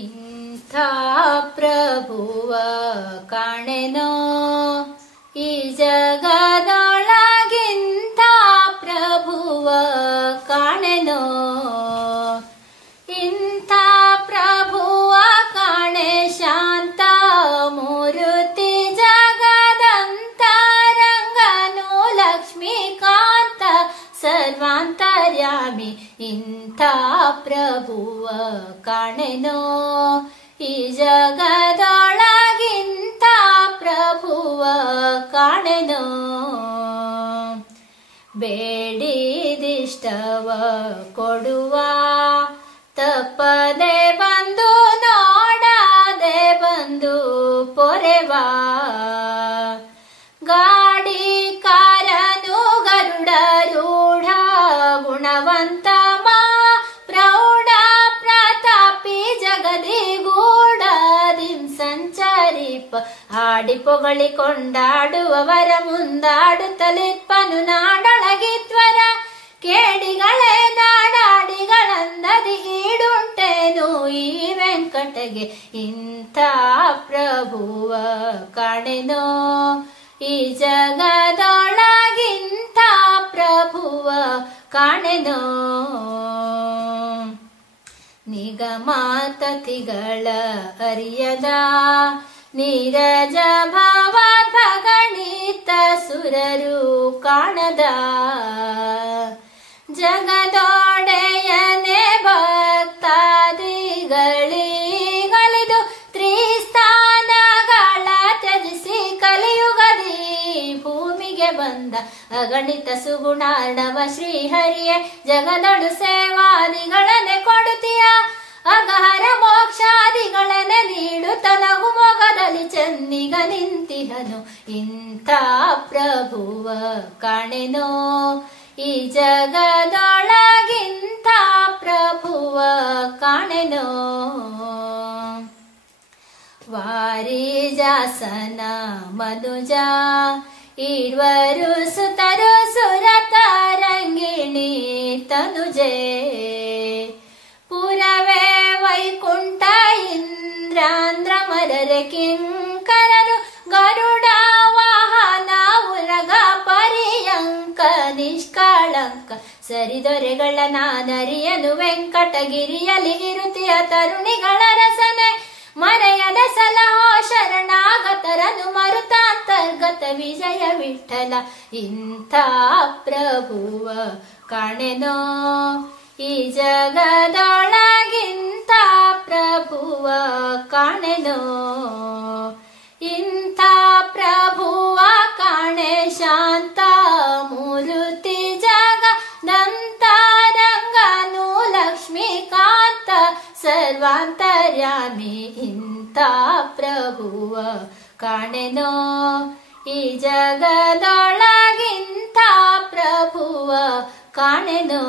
ಇಂಥ ಪ್ರಭುವ ಕಾಣೆನೋ ಈ ಜಗದೊಳಗಿಂಥ ಪ್ರಭುವ ಕಾಣೆನೋ. ಇಂಥ ಪ್ರಭುವ ಕಾಣೆ ಶಾಂತ ಮೂರುತಿ ಜಗದಂತರಂಗನು ಲಕ್ಷ್ಮೀಕಾಂತ ಸರ್ವಾಂತರ್ಯಾಮಿ. ಇಂಥ ಪ್ರಭುವ ಕಾಣೆನೋ ಈ ಜಗದೊಳಗಿಂಥ ಪ್ರಭುವ ಕಾಣೆನೋ. ಬೇಡಿದಿಷ್ಟವ ಕೊಡುವ ತಪ್ಪದೆ ಬಂದು ನೋಡದೆ ಬಂದು ಪೊರೆವಾ. ಗಾಡಿ ಕಾರನು ಗರುಡರೂಢ ಗುಣವಂತ ಮಾ ಪ್ರೌಢ ಪ್ರತಾಪಿ ಜಗದಿಗೂಢದಿಂ ಸಂಚರಿಪ. ಹಾಡಿ ಪೊಗಳಿ ಕೊಂಡಾಡುವವರ ಮುಂದಾಡುತ್ತಲಿಪ್ಪನು ನಾಡೊಳಗಿದ್ವರ ಕೇಡಿಗಳೇ ನಾಡಾಡಿಗಳಂದದಿ ಈಡುಂಟೇನು ಈ ವೆಂಕಟಗೆ. ಇಂಥ ಪ್ರಭುವ ಕಾಣೆನೋ ಈ ಜಗದೊಳಗಿಂಥ ಪ್ರಭುವ ಕಾಣೆನೋ. ನಿಗಮಾತತಿಗಳ ಅರಿಯದ ನೀರಜ ಭವಗಣಿತ ಸುರರು ಕಾಣದ ಜಗದೊಡೆಯನೆ ಭಕ್ತಾದಿಗಳಿಗಲಿದು ತ್ರಿಸ್ಥಾನಗಳ ತ್ಯಜಿಸಿ ಕಲಿಯುಗದಿ ಭೂಮಿಗೆ ಬಂದ ಅಗಣಿತ ಸುಗುಣಾರ್ಣವ ಶ್ರೀಹರಿಯೇ. ಜಗದೊಳು ಸೇವಾದಿಗಳನ್ನೇ ಕೊಡುತ್ತೀಯ ಅಗಹರ ಮೋಕ್ಷಾದಿಗಳನ್ನೇ ನೀಡುತ್ತ ನಗು ಮೊಗದಲ್ಲಿ ಚೆನ್ನಿಗ ನಿಂತಿಹನು. ಇಂಥ ಪ್ರಭುವ ಕಾಣೆನೋ ಈ ಜಗದೊಳಗಿಂಥ ಪ್ರಭುವ ಕಾಣೆನೋ. ವಾರಿಜಾಸನ ಮನುಜ ಈರ್ವರು ಸುತರು ಸುರತರಂಗಿಣಿ ತನುಜೆ. ಪುರವೇ ವೈಕುಂಠ ಇಂದ್ರಾಂದ್ರ ಮರರೆ ಕಿಂಕರರು ಗರುಡ ವಾಹನ ಉರಗ ಪರ್ಯಂಕ ನಿಷ್ಕಳಂಕ. ಸರಿದೊರೆಗಳ ನಾನರಿಯನು ವೆಂಕಟಗಿರಿಯಲ್ಲಿ ಇರುತಿಯ ತರುಣಿಗಳ ರಸನೆ ಮರೆಯದ ಸಲಹೋ ಶರಣಾಗತರನು ಮರುತಾಂತರ್ಗತ ವಿಜಯ ವಿಠಲ. ಇಂಥ ಪ್ರಭುವ ಕಾಣೆನೋ ಈ ಜಗದೊಳಗಿಂಥ ಪ್ರಭುವ ಕಾಣೆನೋ. ಇಂಥ ಪ್ರಭುವ ಕಾಣೆ ಶಾಂತ ಮೂರುತಿ ಜಗದಂತರಂಗನು ಲಕ್ಷ್ಮೀಕಾಂತ ಸರ್ವಾಂತರ್ಯಾಮಿ. ಇಂಥ ಪ್ರಭುವ ಕಾಣೆನೋ ಈ ಜಗದೊಳಗಿಂಥ ಪ್ರಭುವ ಕಾಣೆನೋ.